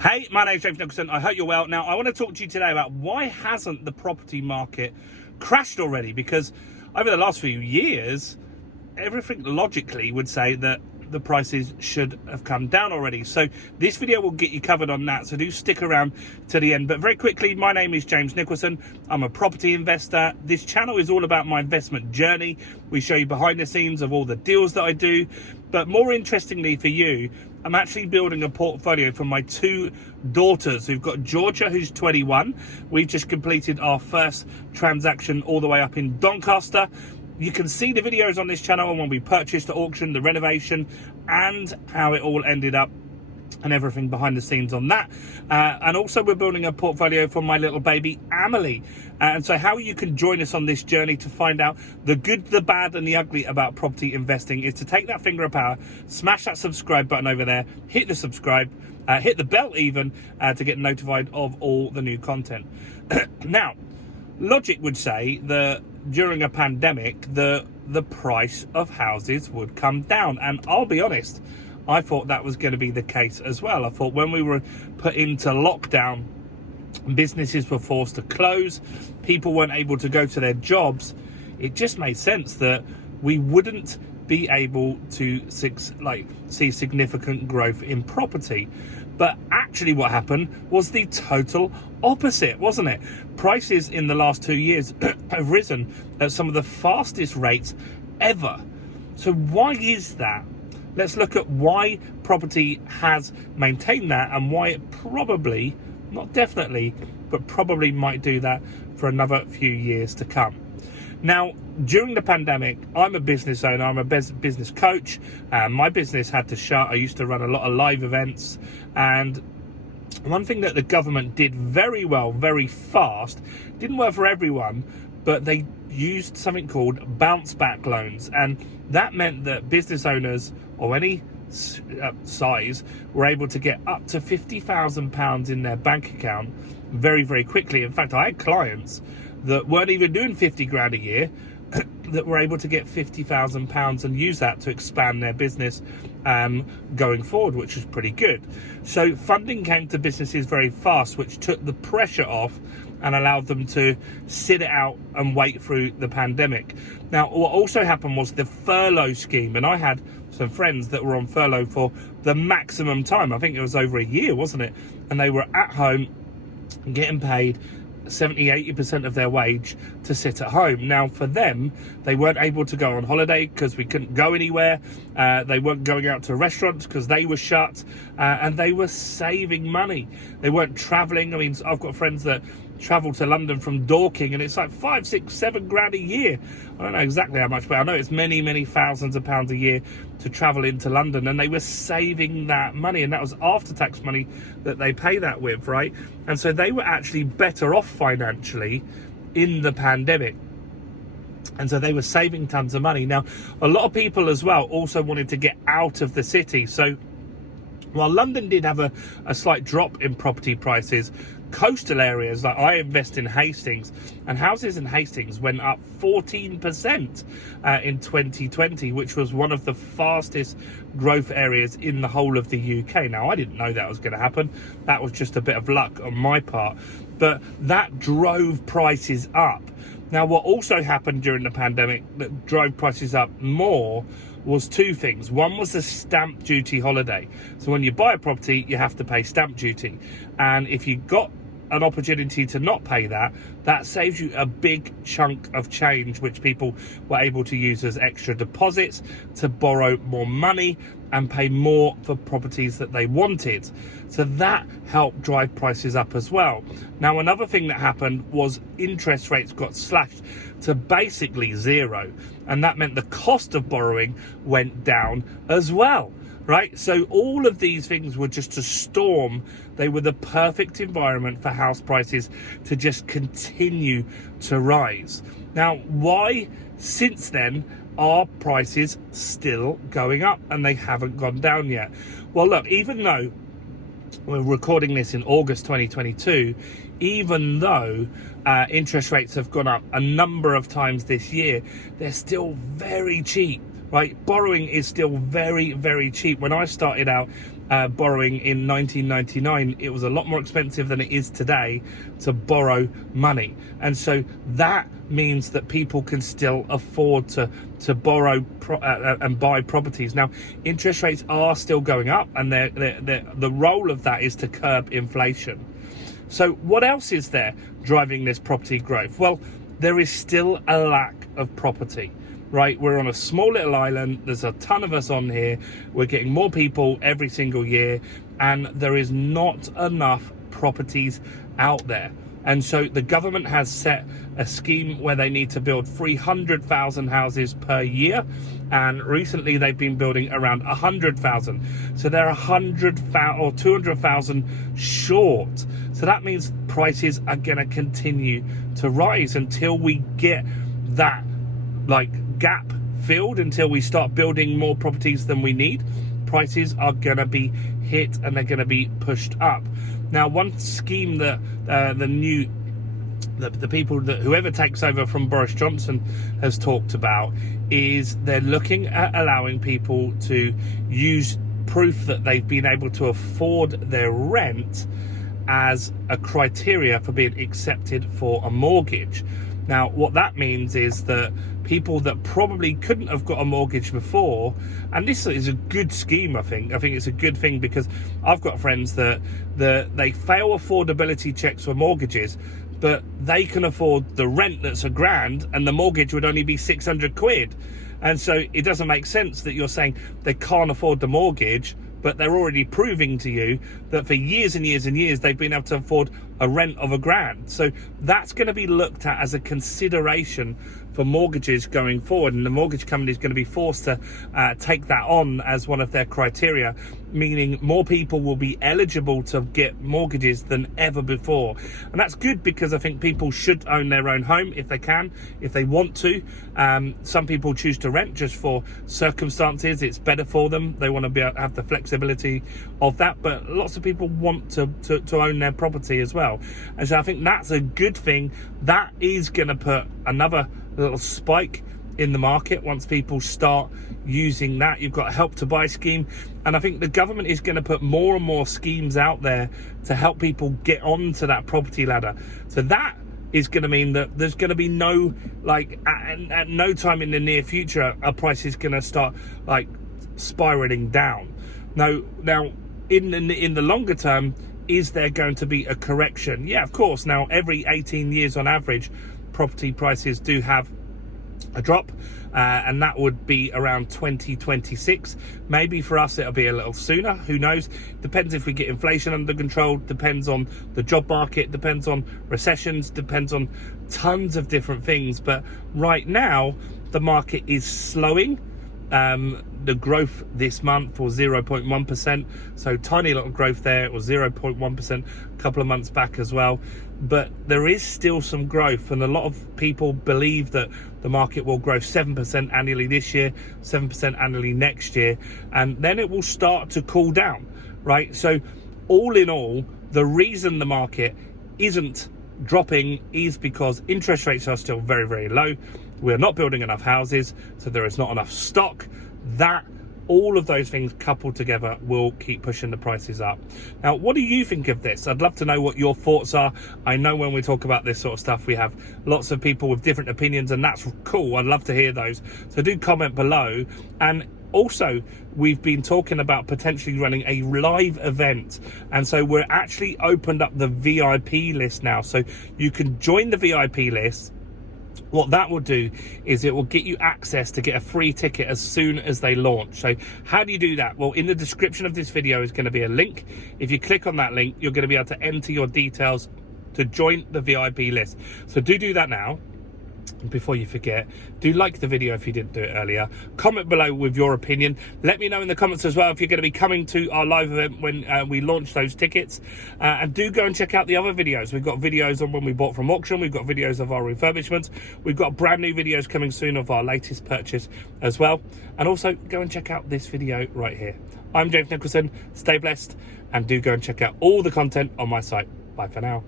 Hey, my name's James Nicholson. I hope you're well. Now, I want to talk to you today about why hasn't the property market crashed already? Because over the last few years, everything logically would say that the prices should have come down already. So this video will get you covered on that. So do stick around to the end. But very quickly, my name is James Nicholson. I'm a property investor. This channel is all about my investment journey. We show you behind the scenes of all the deals that I do. But more interestingly for you, I'm actually building a portfolio for my two daughters. We've got Georgia, who's 21. We've just completed our first transaction all the way up in Doncaster. You can see the videos on this channel when we purchased the auction, the renovation, and how it all ended up and everything behind the scenes on that. And also we're building a portfolio for my little baby Amelie. And so how you can join us on this journey to find out the good, the bad and the ugly about property investing is to take that finger of power, smash that subscribe button over there, hit the subscribe, hit the bell even to get notified of all the new content. Now, logic would say that during a pandemic, the price of houses would come down. And I'll be honest, I thought that was going to be the case as well. I thought when we were put into lockdown, businesses were forced to close, people weren't able to go to their jobs, it just made sense that we wouldn't be able to see significant growth in property. But actually what happened was the total opposite, wasn't it? Prices in the last 2 years have risen at some of the fastest rates ever. So why is that? Let's look at why property has maintained that and why it probably, not definitely, but probably might do that for another few years to come. Now, during the pandemic, I'm a business owner, I'm a business coach. My business had to shut. I used to run a lot of live events. And one thing that the government did very well, very fast, didn't work for everyone, but they used something called bounce back loans. And that meant that business owners or any size were able to get up to £50,000 in their bank account very, very quickly. In fact, I had clients that weren't even doing 50 grand a year that were able to get £50,000 and use that to expand their business going forward, which was pretty good. So funding came to businesses very fast, which took the pressure off and allowed them to sit it out and wait through the pandemic. Now, what also happened was the furlough scheme, and I had some friends that were on furlough for the maximum time. I think it was over a year, wasn't it? And they were at home getting paid 70-80% of their wage to sit at home. Now for them, they weren't able to go on holiday because we couldn't go anywhere. They weren't going out to restaurants because they were shut, and they were saving money. They weren't traveling. I mean, I've got friends that travel to London from Dorking and it's like 5, 6, 7 grand a year. I don't know exactly how much, but I know it's many thousands of pounds a year to travel into London, and they were saving that money, and that was after tax money that they pay that with, right? And so they were actually better off financially in the pandemic. And so they were saving tons of money. Now, a lot of people as well also wanted to get out of the city. So while London did have a slight drop in property prices, coastal areas, like I invest in Hastings, and houses in Hastings went up 14% in 2020, which was one of the fastest growth areas in the whole of the UK. Now, I didn't know that was going to happen. That was just a bit of luck on my part, but that drove prices up. Now, what also happened during the pandemic that drove prices up more was two things. One was the stamp duty holiday. So when you buy a property, you have to pay stamp duty. And if you got an opportunity to not pay that, that saves you a big chunk of change, which people were able to use as extra deposits to borrow more money and pay more for properties that they wanted. So that helped drive prices up as well. Now, another thing that happened was interest rates got slashed to basically zero, and that meant the cost of borrowing went down as well, right? So all of these things were just a storm. They were the perfect environment for house prices to just continue to rise. Now, why since then are prices still going up and they haven't gone down yet? Well, look, even though we're recording this in August 2022, even though interest rates have gone up a number of times this year, they're still very cheap. right? Borrowing is still very, very cheap. When I started out borrowing in 1999, it was a lot more expensive than it is today to borrow money. And so that means that people can still afford to borrow and buy properties. Now, interest rates are still going up, and the role of that is to curb inflation. So what else is there driving this property growth? Well, there is still a lack of property, right? We're on a small little island. There's a ton of us on here. We're getting more people every single year, and there is not enough properties out there. And so the government has set a scheme where they need to build 300,000 houses per year. And recently they've been building around 100,000. So they're 100,000 or 200,000 short. So that means prices are going to continue to rise until we get that gap filled, until we start building more properties than we need. Prices are going to be hit and they're going to be pushed up. Now, one scheme that the people that whoever takes over from Boris Johnson has talked about is they're looking at allowing people to use proof that they've been able to afford their rent as a criteria for being accepted for a mortgage. Now, what that means is that people that probably couldn't have got a mortgage before, and this is a good scheme, I think it's a good thing, because I've got friends that they fail affordability checks for mortgages, but they can afford the rent that's £1,000 and the mortgage would only be 600 quid. And so it doesn't make sense that you're saying they can't afford the mortgage, but they're already proving to you that for years and years and years they've been able to afford a rent of £1,000. So that's going to be looked at as a consideration for mortgages going forward, and the mortgage company is going to be forced to take that on as one of their criteria, meaning more people will be eligible to get mortgages than ever before. And that's good, because I think people should own their own home if they can, if they want to. Some people choose to rent just for circumstances. It's better for them. They want to be able to have the flexibility of that, but lots of people want to own their property as well. And so I think that's a good thing. That is going to put another little spike in the market once people start using that. You've got a help to buy scheme, and I think the government is going to put more and more schemes out there to help people get onto that property ladder. So that is going to mean that there's going to be no, at no time in the near future a price is going to start spiraling down. Now in the longer term, is there going to be a correction? Yeah, of course. Now, every 18 years on average, property prices do have a drop, and that would be around 2026. Maybe for us it'll be a little sooner, who knows. Depends if we get inflation under control, depends on the job market, depends on recessions, depends on tons of different things. But right now the market is slowing. The growth this month was 0.1%, so tiny little growth there. It was 0.1% a couple of months back as well, but there is still some growth, and a lot of people believe that the market will grow 7% annually this year, 7% annually next year, and then it will start to cool down, right? So all in all, the reason the market isn't dropping is because interest rates are still very, very low. We're not building enough houses, so there is not enough stock. That, all of those things coupled together will keep pushing the prices up. Now, what do you think of this? I'd love to know what your thoughts are. I know when we talk about this sort of stuff, we have lots of people with different opinions, and that's cool. I'd love to hear those. So do comment below. And also, we've been talking about potentially running a live event, and so we're actually opened up the VIP list now, so you can join the VIP list. What that will do is it will get you access to get a free ticket as soon as they launch. So how do you do that? Well, in the description of this video is going to be a link. If you click on that link, you're going to be able to enter your details to join the VIP list. So do that now. Before you forget, do like the video if you didn't do it earlier. Comment below with your opinion. Let me know in the comments as well if you're going to be coming to our live event when we launch those tickets. And do go and check out the other videos. We've got videos on when we bought from auction. We've got videos of our refurbishments. We've got brand new videos coming soon of our latest purchase as well. And also go and check out this video right here. I'm James Nicholson. Stay blessed, and do go and check out all the content on my site. Bye for now.